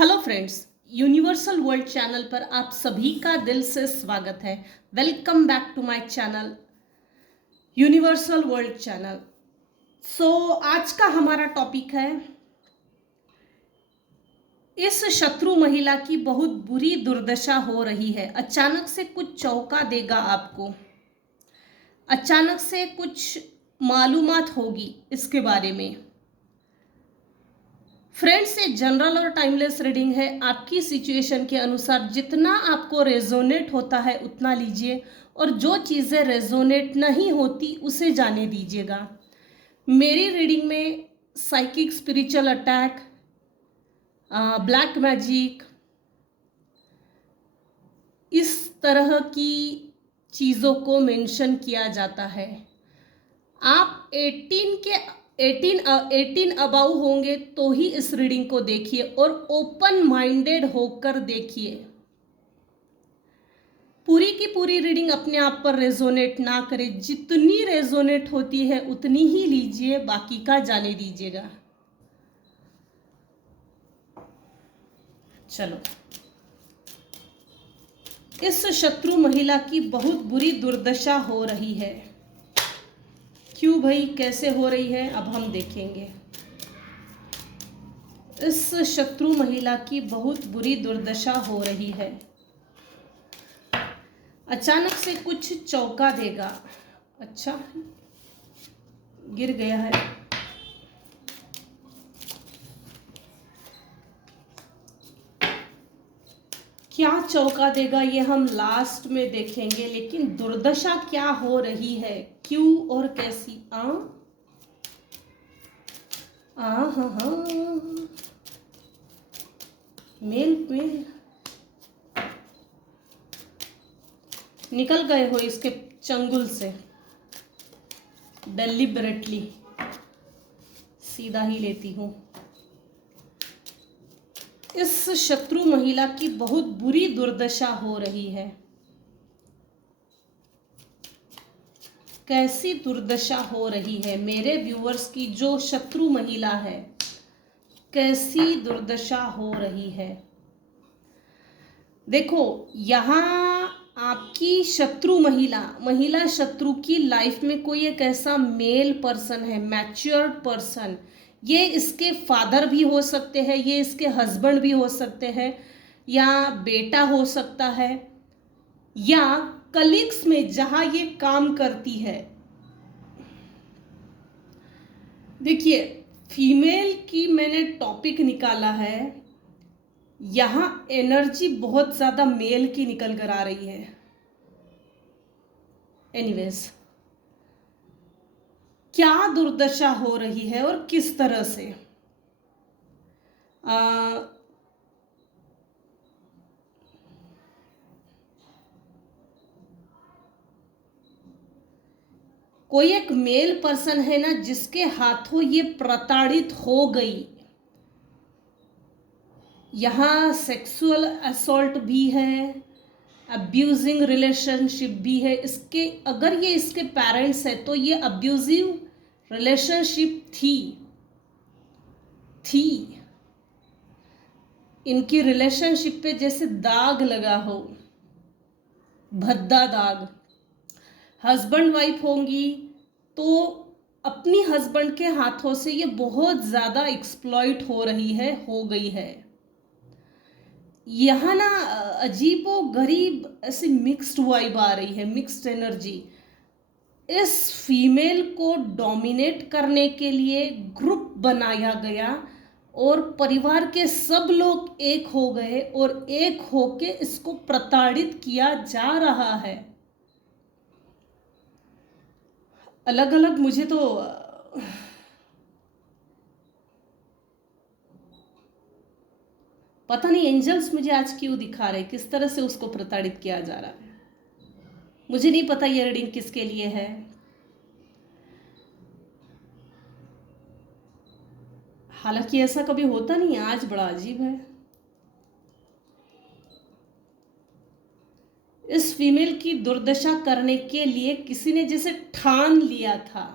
Hello friends, universal world channel पर आप सभी का दिल से स्वागत है। Welcome back to my channel universal world channel. आज का हमारा टॉपिक है, इस शत्रु महिला की बहुत बुरी दुर्दशा हो रही है। अचानक से कुछ चौंका देगा आपको, अचानक से कुछ मालूमात होगी इसके बारे में। फ्रेंड्स, ये जनरल और टाइमलेस रीडिंग है। आपकी सिचुएशन के अनुसार जितना आपको रेजोनेट होता है उतना लीजिए, और जो चीज़ें रेजोनेट नहीं होती उसे जाने दीजिएगा। मेरी रीडिंग में psychic, spiritual attack, black magic, इस तरह की चीज़ों को मेंशन किया जाता है। आप 18 अबाउ होंगे तो ही इस रीडिंग को देखिए, और ओपन माइंडेड होकर देखिए। पूरी की पूरी रीडिंग अपने आप पर रेजोनेट ना करे, जितनी रेजोनेट होती है उतनी ही लीजिए, बाकी का जाने दीजिएगा। चलो, इस शत्रु महिला की बहुत बुरी दुर्दशा हो रही है। क्यों भाई, कैसे हो रही है, अब हम देखेंगे। इस शत्रु महिला की बहुत बुरी दुर्दशा हो रही है। अचानक से कुछ चौंका देगा। अच्छा, गिर गया है। क्या चौंका देगा ये हम लास्ट में देखेंगे, लेकिन दुर्दशा क्या हो रही है, क्यों और कैसी। हाँ, मेल में निकल गए हो इसके चंगुल से। डेलिबरेटली सीधा ही लेती हूँ। इस शत्रु महिला की बहुत बुरी दुर्दशा हो रही है। कैसी दुर्दशा हो रही है मेरे व्यूअर्स की, जो शत्रु महिला है, कैसी दुर्दशा हो रही है। देखो, यहाँ आपकी शत्रु महिला शत्रु की लाइफ में कोई एक ऐसा मेल पर्सन है, मैच्योर्ड पर्सन। ये इसके फादर भी हो सकते हैं, ये इसके हस्बैंड भी हो सकते हैं, या बेटा हो सकता है, या कलीग्स में जहां ये काम करती है। देखिए, फीमेल की मैंने टॉपिक निकाला है, यहां एनर्जी बहुत ज्यादा मेल की निकल कर आ रही है। एनीवेज, क्या दुर्दशा हो रही है और किस तरह से। कोई एक मेल पर्सन है ना, जिसके हाथों ये प्रताड़ित हो गई। यहाँ सेक्सुअल असॉल्ट भी है, अब्यूजिंग रिलेशनशिप भी है इसके। अगर ये इसके पेरेंट्स है तो ये अब्यूजिव रिलेशनशिप थी। इनकी रिलेशनशिप पे जैसे दाग लगा हो, भद्दा दाग। हस्बैंड वाइफ होंगी तो अपनी हस्बैंड के हाथों से ये बहुत ज़्यादा एक्सप्लॉइट हो रही है, हो गई है। यहाँ ना अजीबो गरीब ऐसी मिक्स्ड वाइब आ रही है, मिक्स्ड एनर्जी। इस फीमेल को डोमिनेट करने के लिए ग्रुप बनाया गया, और परिवार के सब लोग एक हो गए, और एक होके इसको प्रताड़ित किया जा रहा है। अलग अलग मुझे तो पता नहीं, एंजल्स मुझे आज क्यों दिखा रहे, किस तरह से उसको प्रताड़ित किया जा रहा है। मुझे नहीं पता ये रीडिंग किसके लिए है। हालांकि ऐसा कभी होता नहीं है, आज बड़ा अजीब है। इस फीमेल की दुर्दशा करने के लिए किसी ने जैसे ठान लिया था।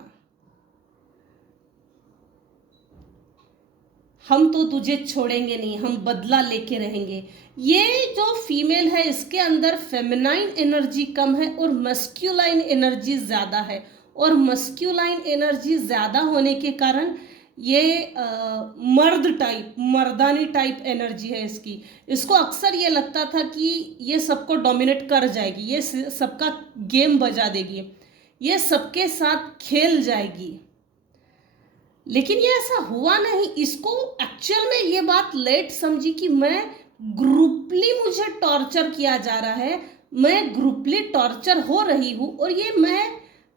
हम तो तुझे छोड़ेंगे नहीं, हम बदला लेके रहेंगे। ये जो फीमेल है इसके अंदर फेमिनाइन एनर्जी कम है और मस्क्यूलाइन एनर्जी ज़्यादा है, और मस्क्यूलाइन एनर्जी ज़्यादा होने के कारण ये मर्द टाइप, मर्दानी टाइप एनर्जी है इसकी। इसको अक्सर ये लगता था कि ये सबको डोमिनेट कर जाएगी, ये सबका गेम बजा देगी, ये सबके साथ खेल जाएगी, लेकिन ये ऐसा हुआ नहीं। इसको एक्चुअल में ये बात लेट समझी कि मैं ग्रुपली मुझे टॉर्चर किया जा रहा है, मैं ग्रुपली टॉर्चर हो रही हूँ, और ये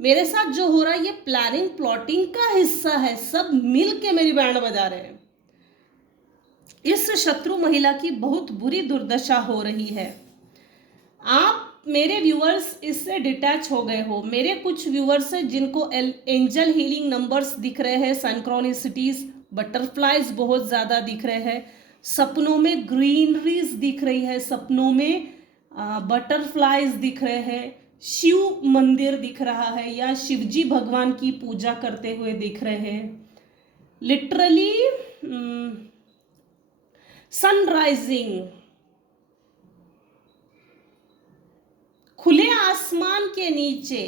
मेरे साथ जो हो रहा है ये प्लानिंग प्लॉटिंग का हिस्सा है, सब मिल के मेरी बैंड बजा रहे हैं। इस शत्रु महिला की बहुत बुरी दुर्दशा हो रही है। आप मेरे व्यूअर्स इससे डिटैच हो गए हो। मेरे कुछ व्यूअर्स हैं जिनको एंजल हीलिंग नंबर्स दिख रहे हैं, सिंक्रोनिसिटीज, बटरफ्लाइज बहुत ज़्यादा दिख रहे हैं, सपनों में ग्रीनरीज दिख रही है, सपनों में बटरफ्लाइज दिख रहे हैं, शिव मंदिर दिख रहा है या शिवजी भगवान की पूजा करते हुए दिख रहे हैं, लिटरली सनराइजिंग, खुले आसमान के नीचे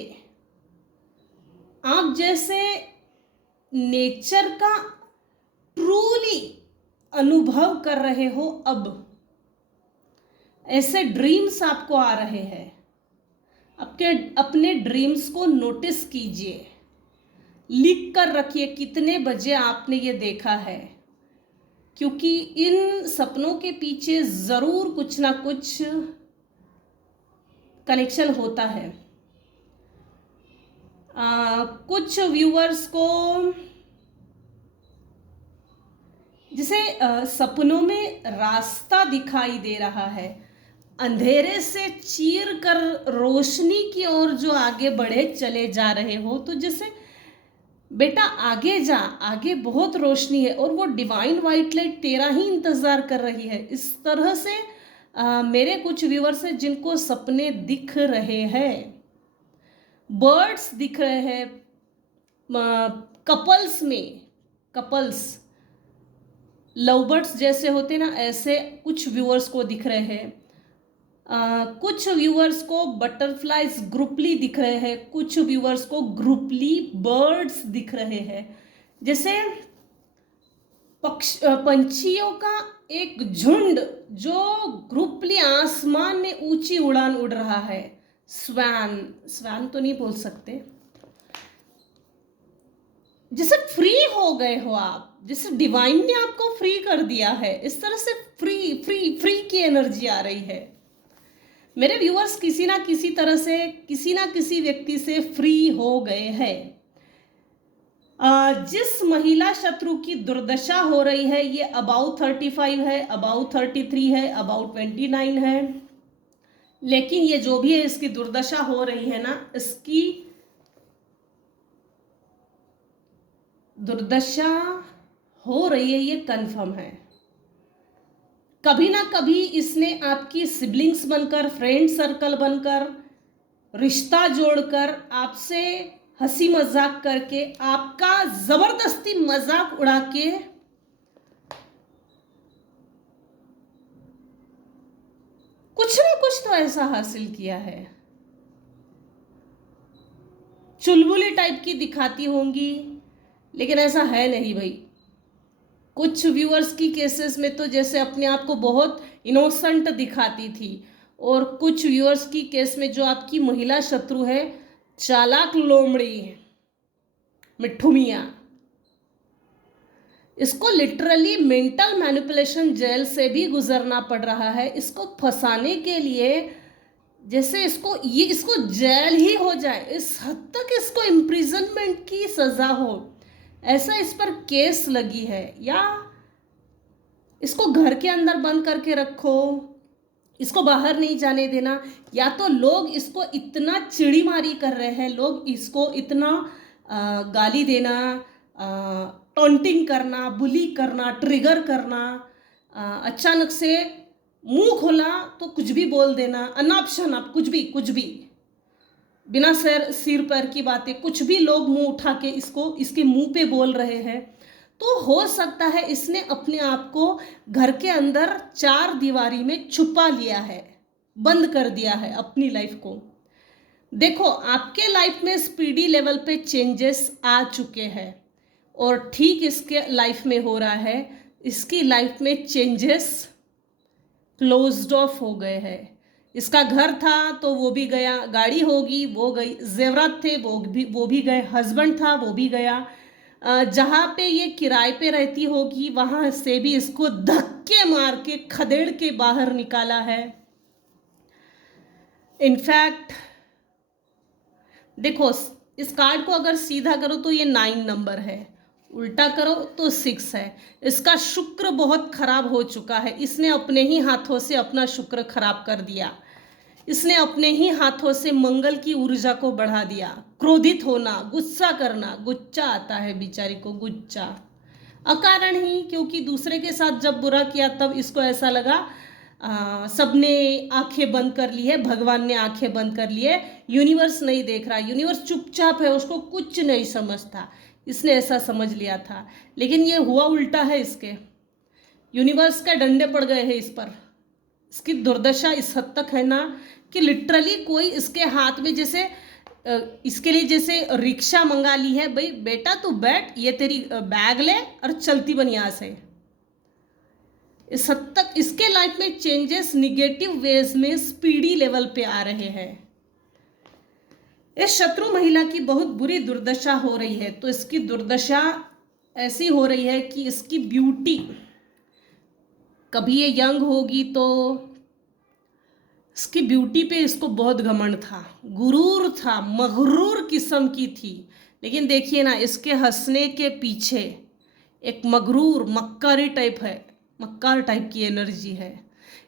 आप जैसे नेचर का ट्रूली अनुभव कर रहे हो। अब ऐसे ड्रीम्स आपको आ रहे हैं, अपने ड्रीम्स को नोटिस कीजिए, लिख कर रखिए कितने बजे आपने ये देखा है, क्योंकि इन सपनों के पीछे ज़रूर कुछ ना कुछ कनेक्शन होता है। कुछ व्यूअर्स को जैसे सपनों में रास्ता दिखाई दे रहा है, अंधेरे से चीर कर रोशनी की ओर जो आगे बढ़े चले जा रहे हो, तो जैसे बेटा आगे जा, आगे बहुत रोशनी है और वो डिवाइन वाइट लाइट तेरा ही इंतजार कर रही है। इस तरह से मेरे कुछ व्यूअर्स हैं जिनको सपने दिख रहे हैं, बर्ड्स दिख रहे हैं, कपल्स लव बर्ड्स जैसे होते ना, ऐसे कुछ व्यूअर्स को दिख रहे हैं। कुछ व्यूअर्स को बटरफ्लाइज ग्रुपली दिख रहे हैं, कुछ व्यूअर्स को ग्रुपली बर्ड्स दिख रहे हैं, जैसे पंछियों का एक झुंड जो ग्रुपली आसमान में ऊंची उड़ान उड़ रहा है। स्वैन तो नहीं बोल सकते, जैसे फ्री हो गए हो आप, जैसे डिवाइन ने आपको फ्री कर दिया है, इस तरह से फ्री फ्री फ्री की एनर्जी आ रही है। मेरे व्यूअर्स किसी ना किसी तरह से किसी ना किसी व्यक्ति से फ्री हो गए हैं। जिस महिला शत्रु की दुर्दशा हो रही है ये अबाउट 35 है, अबाउट 33 है, अबाउट 29 है, लेकिन ये जो भी है इसकी दुर्दशा हो रही है ना, इसकी दुर्दशा हो रही है ये कंफर्म है। कभी ना कभी इसने आपकी सिबलिंग्स बनकर, फ्रेंड सर्कल बनकर, रिश्ता जोड़कर, आपसे हंसी मजाक करके, आपका जबरदस्ती मजाक उड़ा के कुछ ना कुछ तो ऐसा हासिल किया है। चुलबुली टाइप की दिखाती होंगी, लेकिन ऐसा है नहीं भाई। कुछ व्यूअर्स की केसेस में तो जैसे अपने आप को बहुत इनोसेंट दिखाती थी, और कुछ व्यूअर्स की केस में जो आपकी महिला शत्रु है चालाक लोमड़ी, मिट्ठू मियाँ, इसको लिटरली मेंटल मैनिपुलेशन जेल से भी गुजरना पड़ रहा है। इसको फंसाने के लिए जैसे इसको जेल ही हो जाए, इस हद तक इसको इम्प्रिजनमेंट की सजा हो, ऐसा इस पर केस लगी है, या इसको घर के अंदर बंद करके रखो, इसको बाहर नहीं जाने देना, या तो लोग इसको इतना चिड़ीमारी कर रहे हैं, लोग इसको इतना गाली देना, टॉन्टिंग करना, बुली करना, ट्रिगर करना, अचानक से मुंह खोला तो कुछ भी बोल देना, अनाप शनाप कुछ भी बिना सिर पैर की बातें कुछ भी लोग मुंह उठा के इसके मुंह पे बोल रहे हैं। तो हो सकता है इसने अपने आप को घर के अंदर चार दीवारी में छुपा लिया है, बंद कर दिया है अपनी लाइफ को। देखो, आपके लाइफ में स्पीडी लेवल पे चेंजेस आ चुके हैं और ठीक इसके लाइफ में हो रहा है, इसकी लाइफ में चेंजेस क्लोज्ड ऑफ हो गए हैं। इसका घर था तो वो भी गया, गाड़ी होगी वो गई, जेवरात थे वो भी गए, हस्बैंड था वो भी गया, जहाँ पे ये किराए पे रहती होगी वहाँ से भी इसको धक्के मार के खदेड़ के बाहर निकाला है। इनफैक्ट देखो, इस कार्ड को अगर सीधा करो तो ये 9 नंबर है, उल्टा करो तो 6 है। इसका शुक्र बहुत खराब हो चुका है, इसने अपने ही हाथों से अपना शुक्र खराब कर दिया, इसने अपने ही हाथों से मंगल की ऊर्जा को बढ़ा दिया। क्रोधित होना, गुस्सा करना, गुच्चा आता है बेचारी को, गुच्चा अकारण ही, क्योंकि दूसरे के साथ जब बुरा किया तब इसको ऐसा लगा सबने आंखें बंद कर ली है, भगवान ने आंखें बंद कर ली है, यूनिवर्स नहीं देख रहा, यूनिवर्स चुपचाप है, उसको कुछ नहीं समझता, इसने ऐसा समझ लिया था। लेकिन ये हुआ उल्टा है, इसके यूनिवर्स के डंडे पड़ गए हैं इस पर। इसकी दुर्दशा इस हद तक है ना कि लिटरली कोई इसके हाथ में जैसे इसके लिए जैसे रिक्शा मंगा ली है, भाई बेटा तू बैठ, ये तेरी बैग ले और चलती बन यहाँ से। इस हद तक इसके लाइफ में चेंजेस निगेटिव वेज में स्पीडी लेवल पे आ रहे हैं। इस शत्रु महिला की बहुत बुरी दुर्दशा हो रही है, तो इसकी दुर्दशा ऐसी हो रही है कि इसकी ब्यूटी, कभी ये यंग होगी तो इसकी ब्यूटी पे इसको बहुत घमंड था, गुरूर था, मगरूर किस्म की थी। लेकिन देखिए ना, इसके हंसने के पीछे एक मगरूर मक्कारी टाइप है, मक्कार टाइप की एनर्जी है।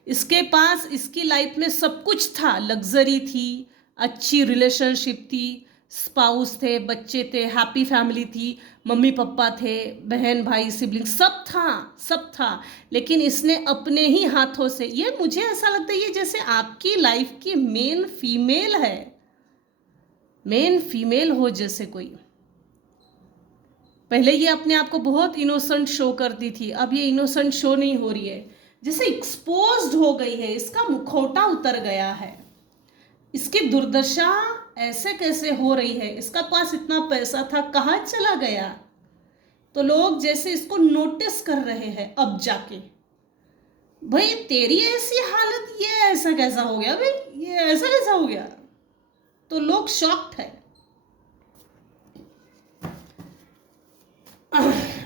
इसके पास इसकी लाइफ में सब कुछ था, लग्जरी थी, अच्छी रिलेशनशिप थी, स्पाउस थे, बच्चे थे, हैप्पी फैमिली थी, मम्मी पापा थे, बहन भाई सिबलिंग सब था, सब था। लेकिन इसने अपने ही हाथों से, ये मुझे ऐसा लगता है ये जैसे आपकी लाइफ की मेन फीमेल है, मेन फीमेल हो जैसे कोई। पहले ये अपने आप को बहुत इनोसेंट शो करती थी, अब ये इनोसेंट शो नहीं हो रही है, जैसे एक्सपोज्ड हो गई है, इसका मुखौटा उतर गया है। इसकी दुर्दशा ऐसे कैसे हो रही है, इसका पास इतना पैसा था कहाँ चला गया, तो लोग जैसे इसको नोटिस कर रहे हैं अब जाके, भाई तेरी ऐसी हालत, ये ऐसा कैसा हो गया, भाई ये ऐसा कैसा हो गया, तो लोग शॉक्ड है।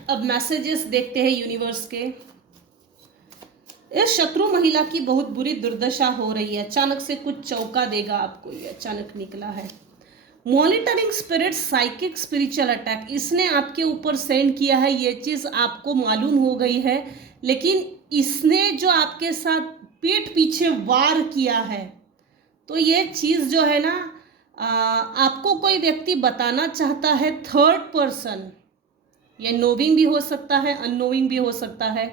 अब मैसेजेस देखते हैं यूनिवर्स के। इस शत्रु महिला की बहुत बुरी दुर्दशा हो रही है, अचानक से कुछ चौंका देगा आपको, ये अचानक निकला है। Monitoring spirit, psychic spiritual attack, इसने आपके ऊपर सेंड किया है, ये चीज़ आपको मालूम हो गई है, लेकिन इसने जो आपके साथ पीठ पीछे वार किया है, तो ये चीज़ जो है ना, आपको कोई व्यक्ति बताना चाहता है, थर्ड पर्सन, ये नोविंग भी हो सकता है, अननोविंग भी हो सकता है।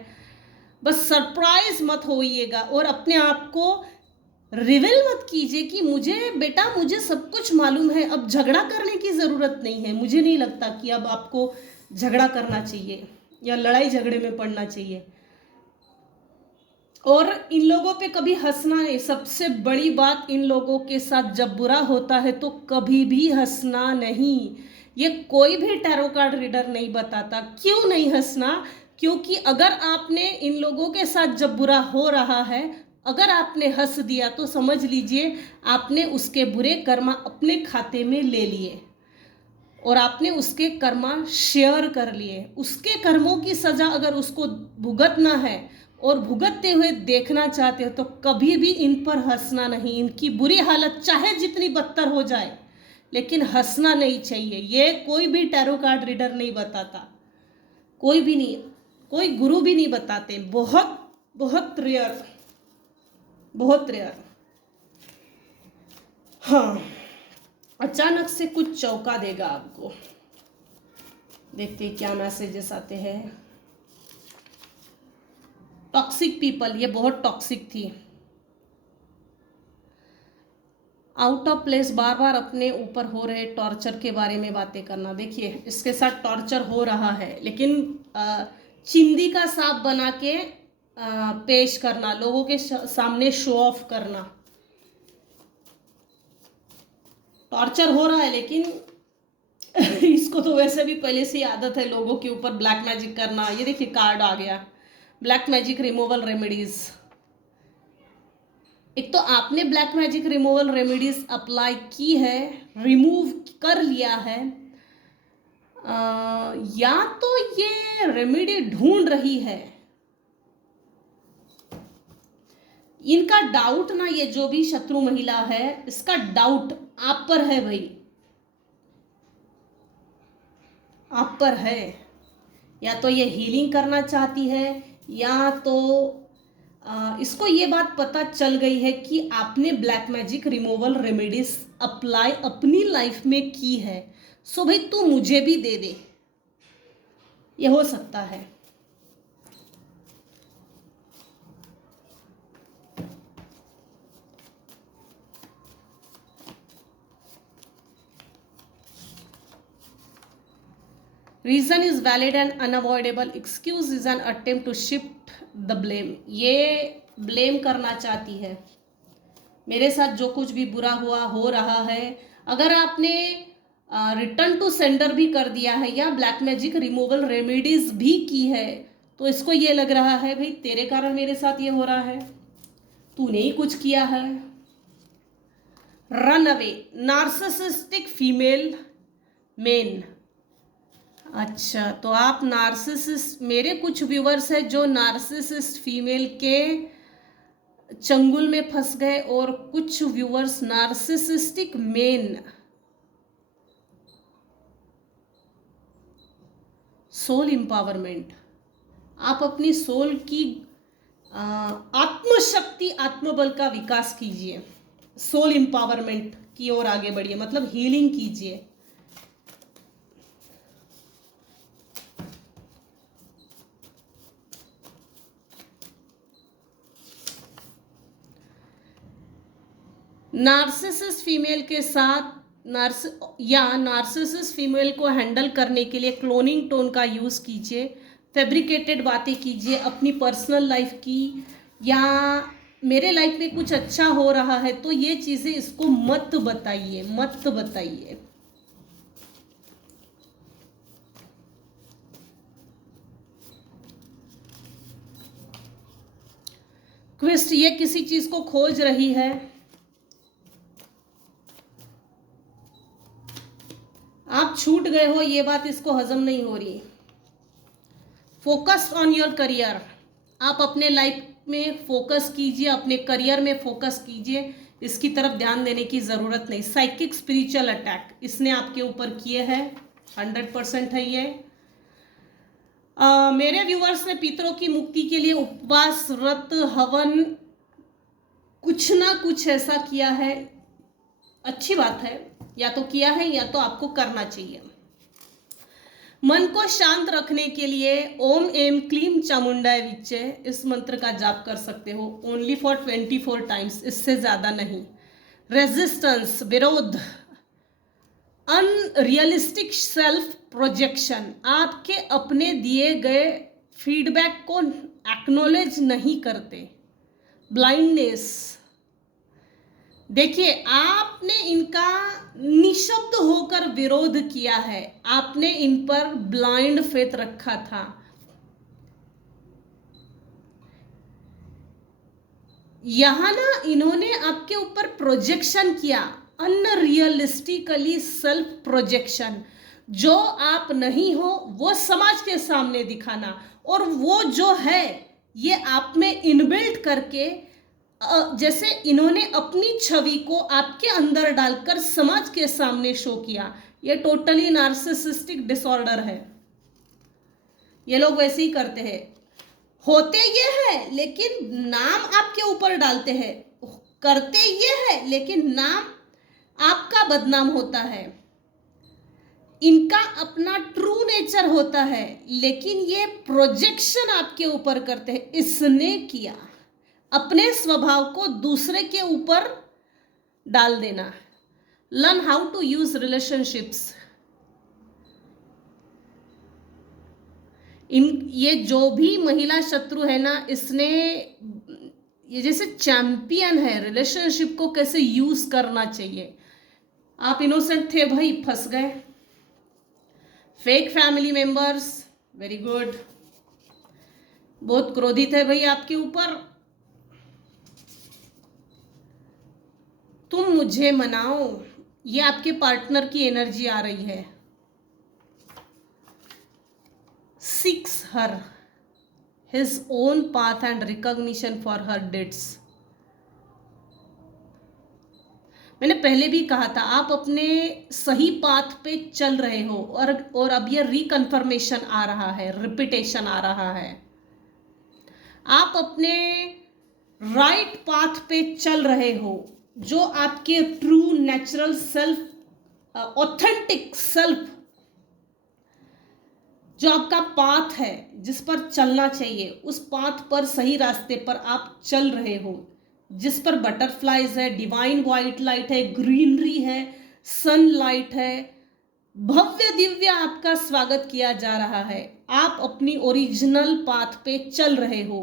बस सरप्राइज मत होइएगा और अपने आप को रिवील मत कीजिए कि मुझे बेटा, मुझे सब कुछ मालूम है, अब झगड़ा करने की ज़रूरत नहीं है। मुझे नहीं लगता कि अब आपको झगड़ा करना चाहिए या लड़ाई झगड़े में पड़ना चाहिए। और इन लोगों पे कभी हंसना नहीं, सबसे बड़ी बात, इन लोगों के साथ जब बुरा होता है तो कभी भी हंसना नहीं। ये कोई भी टैरो कार्ड रीडर नहीं बताता। क्यों नहीं हंसना? क्योंकि अगर आपने इन लोगों के साथ जब बुरा हो रहा है, अगर आपने हंस दिया तो समझ लीजिए आपने उसके बुरे कर्मा अपने खाते में ले लिए और आपने उसके कर्मा शेयर कर लिए। उसके कर्मों की सजा अगर उसको भुगतना है और भुगतते हुए देखना चाहते हो तो कभी भी इन पर हंसना नहीं। इनकी बुरी हालत चाहे जितनी बदतर हो जाए, लेकिन हंसना नहीं चाहिए। ये कोई भी टैरो कार्ड रीडर नहीं बताता, कोई भी नहीं, कोई गुरु भी नहीं बताते। बहुत बहुत रेयर, बहुत रेयर। हाँ, अचानक से कुछ चौंका देगा आपको। देखते हैं क्या मैसेजेस आते हैं। टॉक्सिक पीपल, ये बहुत टॉक्सिक थी। आउट ऑफ प्लेस बार बार अपने ऊपर हो रहे टॉर्चर के बारे में बातें करना। देखिए इसके साथ टॉर्चर हो रहा है, लेकिन चिंदी का सांप बना के पेश करना, लोगों के सामने शो ऑफ करना। टॉर्चर हो रहा है, लेकिन इसको तो वैसे भी पहले से ही आदत है लोगों के ऊपर ब्लैक मैजिक करना। ये देखिए कार्ड आ गया, ब्लैक मैजिक रिमूवल रेमेडीज। एक तो आपने black magic removal remedies apply की है, रिमूव कर लिया है, या तो ये रेमेडी ढूंढ रही है। इनका डाउट ना, ये जो भी शत्रु महिला है इसका डाउट आप पर है भाई, आप पर है। या तो ये हीलिंग करना चाहती है, या तो इसको ये बात पता चल गई है कि आपने black magic removal remedies apply अपनी लाइफ में की है, सो भाई तू मुझे भी दे दे, ये हो सकता है। Reason is valid and unavoidable, excuse is an attempt to shift the blame. ये ब्लेम करना चाहती है, मेरे साथ जो कुछ भी बुरा हुआ हो रहा है, अगर आपने रिटर्न टू सेंडर भी कर दिया है या ब्लैक मैजिक रिमूवल रेमेडीज भी की है, तो इसको ये लग रहा है भाई तेरे कारण मेरे साथ ये हो रहा है, तूने ही कुछ किया है। Run away, narcissistic female main. अच्छा, तो आप नार्सिसिस्ट, मेरे कुछ व्यूवर्स हैं जो नार्सिसिस्ट फीमेल के चंगुल में फंस गए, और कुछ viewers narcissistic men. Soul empowerment, आप अपनी सोल की आत्मशक्ति, आत्मबल का विकास कीजिए, सोल एम्पावरमेंट की ओर आगे बढ़िए, मतलब हीलिंग कीजिए। नार्सिसिस्ट फीमेल के साथ नार्सिसिस्ट फीमेल को हैंडल करने के लिए क्लोनिंग टोन का यूज़ कीजिए, फैब्रिकेटेड बातें कीजिए अपनी पर्सनल लाइफ की, या मेरे लाइफ में कुछ अच्छा हो रहा है तो ये चीज़ें इसको मत बताइए, मत बताइए। क्विस्ट, ये किसी चीज़ को खोज रही है, आप छूट गए हो, ये बात इसको हजम नहीं हो रही। फोकस्ड ऑन योर करियर, आप अपने लाइफ में फोकस कीजिए, अपने करियर में फोकस कीजिए, इसकी तरफ ध्यान देने की ज़रूरत नहीं। साइकिक स्पिरिचुअल अटैक इसने आपके ऊपर किए हैं, 100% है ये। मेरे व्यूअर्स ने पितरों की मुक्ति के लिए उपवास, व्रत, हवन, कुछ ना कुछ ऐसा किया है, अच्छी बात है, या तो किया है या तो आपको करना चाहिए। मन को शांत रखने के लिए ओम एम क्लीम चामुंडाय विच्चे, इस मंत्र का जाप कर सकते हो, ओनली फॉर 24 टाइम्स, इससे ज़्यादा नहीं। रेजिस्टेंस, विरोध, अनरियलिस्टिक सेल्फ प्रोजेक्शन, आपके अपने दिए गए फीडबैक को एक्नॉलेज नहीं करते। ब्लाइंडनेस, देखिए आपने इनका निशब्द होकर विरोध किया है, आपने इन पर ब्लाइंड फेथ रखा था। यहां ना इन्होंने आपके ऊपर प्रोजेक्शन किया, अनरियलिस्टिकली सेल्फ प्रोजेक्शन, जो आप नहीं हो वो समाज के सामने दिखाना, और वो जो है ये आप में इनबिल्ट करके, जैसे इन्होंने अपनी छवि को आपके अंदर डालकर समाज के सामने शो किया। ये टोटली नार्सिसिस्टिक डिसऑर्डर है, ये लोग वैसे ही करते हैं, होते ये है लेकिन नाम आपके ऊपर डालते हैं, करते ये है लेकिन नाम आपका बदनाम होता है। इनका अपना ट्रू नेचर होता है, लेकिन ये प्रोजेक्शन आपके ऊपर करते हैं, इसने किया, अपने स्वभाव को दूसरे के ऊपर डाल देना। Learn how to use relationships. ये जो भी महिला शत्रु है ना, इसने ये जैसे चैंपियन है रिलेशनशिप को कैसे यूज करना चाहिए। आप इनोसेंट थे भाई, फंस गए। Fake family members, very good. बहुत क्रोधित है भाई आपके ऊपर। तुम मुझे मनाओ, ये आपके पार्टनर की एनर्जी आ रही है। Seeks her his own path and recognition for her deeds। मैंने पहले भी कहा था, आप अपने सही पाथ पे चल रहे हो और अब ये रिकन्फर्मेशन आ रहा है, रिपीटेशन आ रहा है। आप अपने राइट पाथ पे चल रहे हो, जो आपके true natural self, authentic self, जो आपका पाथ है जिस पर चलना चाहिए, उस पाथ पर, सही रास्ते पर आप चल रहे हो, जिस पर बटरफ्लाइज है, डिवाइन वाइट लाइट है, ग्रीनरी है, सनलाइट है, भव्य दिव्य आपका स्वागत किया जा रहा है। आप अपनी ओरिजिनल पाथ पे चल रहे हो,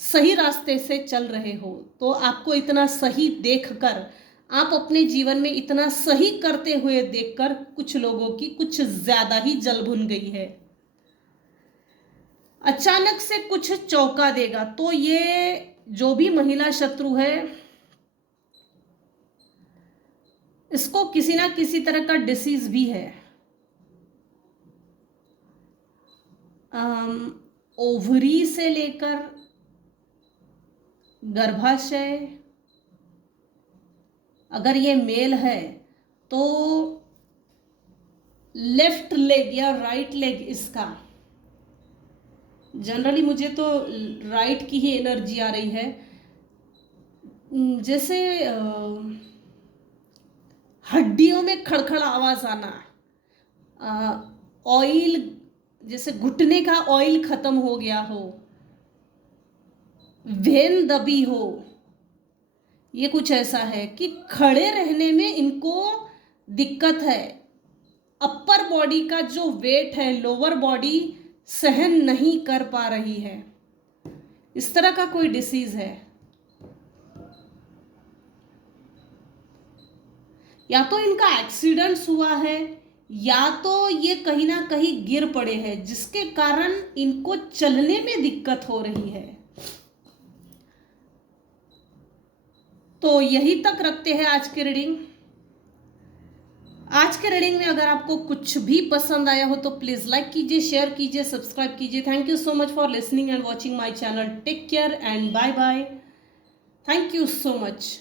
सही रास्ते से चल रहे हो। तो आपको इतना सही देखकर, आप अपने जीवन में इतना सही करते हुए देखकर कुछ लोगों की कुछ ज्यादा ही जल भुन गई है। अचानक से कुछ चौंका देगा। तो ये जो भी महिला शत्रु है, इसको किसी ना किसी तरह का डिसीज भी है। ओवरी से लेकर गर्भाशय, अगर ये मेल है तो लेफ्ट लेग या राइट लेग इसका, जनरली मुझे तो राइट की ही एनर्जी आ रही है। जैसे हड्डियों में खड़खड़ आवाज आना, ऑयल, जैसे घुटने का ऑयल खत्म हो गया हो, वेन दबी हो, ये कुछ ऐसा है कि खड़े रहने में इनको दिक्कत है। अपर बॉडी का जो वेट है, लोअर बॉडी सहन नहीं कर पा रही है। इस तरह का कोई डिसीज है। या तो इनका एक्सीडेंट्स हुआ है, या तो ये कहीं ना कहीं गिर पड़े हैं, जिसके कारण इनको चलने में दिक्कत हो रही है। तो यही तक रखते हैं आज की रीडिंग। आज के रीडिंग में अगर आपको कुछ भी पसंद आया हो तो प्लीज लाइक कीजिए, शेयर कीजिए, सब्सक्राइब कीजिए। Thank you so much for listening and watching my channel. Take care and bye bye. Thank you so much.